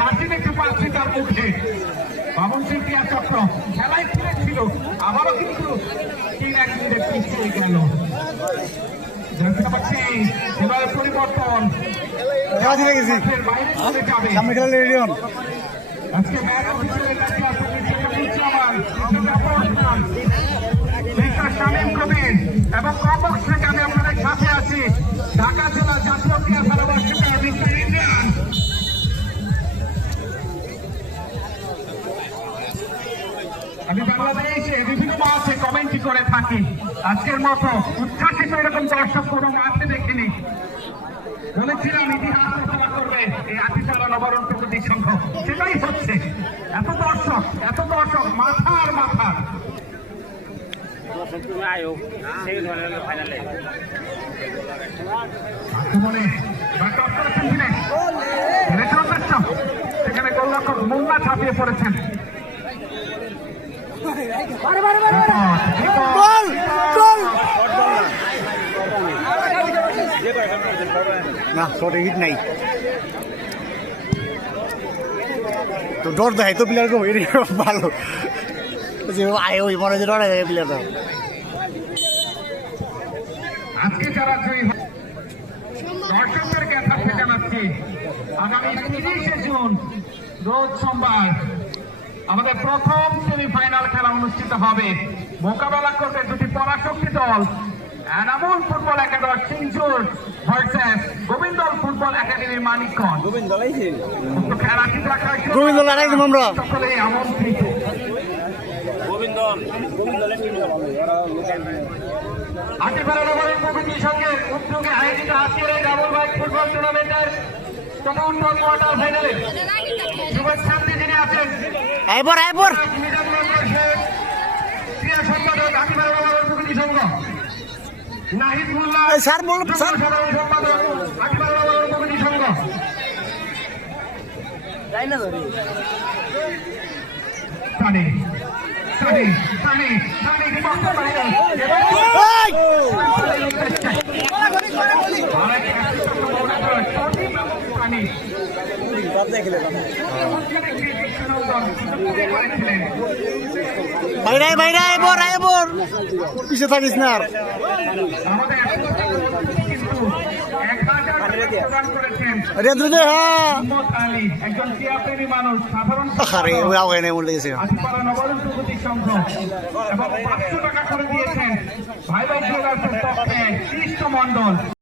হাসি দেখতে পাচ্ছি তার মুখে সিং ক্রিয়া চক্র কিন্তু তিন এক মিনিটে পরিবর্তন খেলা জিতে গেছি সামনে খেলা রেডি হন আজকে ম্যান অফিসের এবং কমবক্স আমি বাংলাদেশে বিভিন্ন মাঠে কমেন্ট্রি করে থাকি। আজকের মতো উচ্ছ্বাসিত এরকম দর্শক কোনো মাঠে দেখিনি। বলেছিলাম ইতিহাস রচনা করবে এই আতিশালা নবরণ প্রগতি সংঘ সেটাই হচ্ছে। এত দর্শক এত দর্শক, মাথার মাথা তুমি আয়ো সেই ধরনের ফাইনালে আক্রমণে ব্যাট অফ করেছেন তিনি হেরেছেন উদ্দেশ্য সেখানে গোলরক্ষক মুন্না ছাপিয়ে পড়েছেন। না শটে হিট নাই। তো ডর দেয় তো প্লেয়ার কো এর ভালো। যে আয় ওই মনে যে ডরে যায় প্লেয়ারটা আজকে যারা জয়ী হয় দর্শকদের জানাচ্ছি আগামী তিরিশে জুন রোজ সোমবার। আমাদের প্রথম সেমিফাইনাল খেলা অনুষ্ঠিত হবে। মোকাবেলা করবে দুটি পরাশক্তি দল Enamul football academy Singchur versus Gobindal football academy Manikganj. খেলাটি দেখার গোবিন্দ লড়াই আমরা। সকলেই আমন্ত্রিত। গোবিন্দন গোবিন্দনের টিম আটিপাড়া নগরের কমিটির সঙ্গে উদ্যোগে আয়োজিত আজকের এই ডাবল বাইক ফুটবল টুর্নামেন্টের চতুর্থ কোয়ার্টার ফাইনালে যিনি আছেন আইবর আইবর স্যার বল, স্যার। সাধারণ সম্পাদক আটিপাড়া নগরের বাইরে বাইরে আইবর আইবর পিছে থাকিস না আর। হ্যাঁ। একজন ক্রীড়াপ্রেমী মানুষ সাধারণ আরে ওই আগে নেই মরে গেছে ভাই ভাই মন্ডল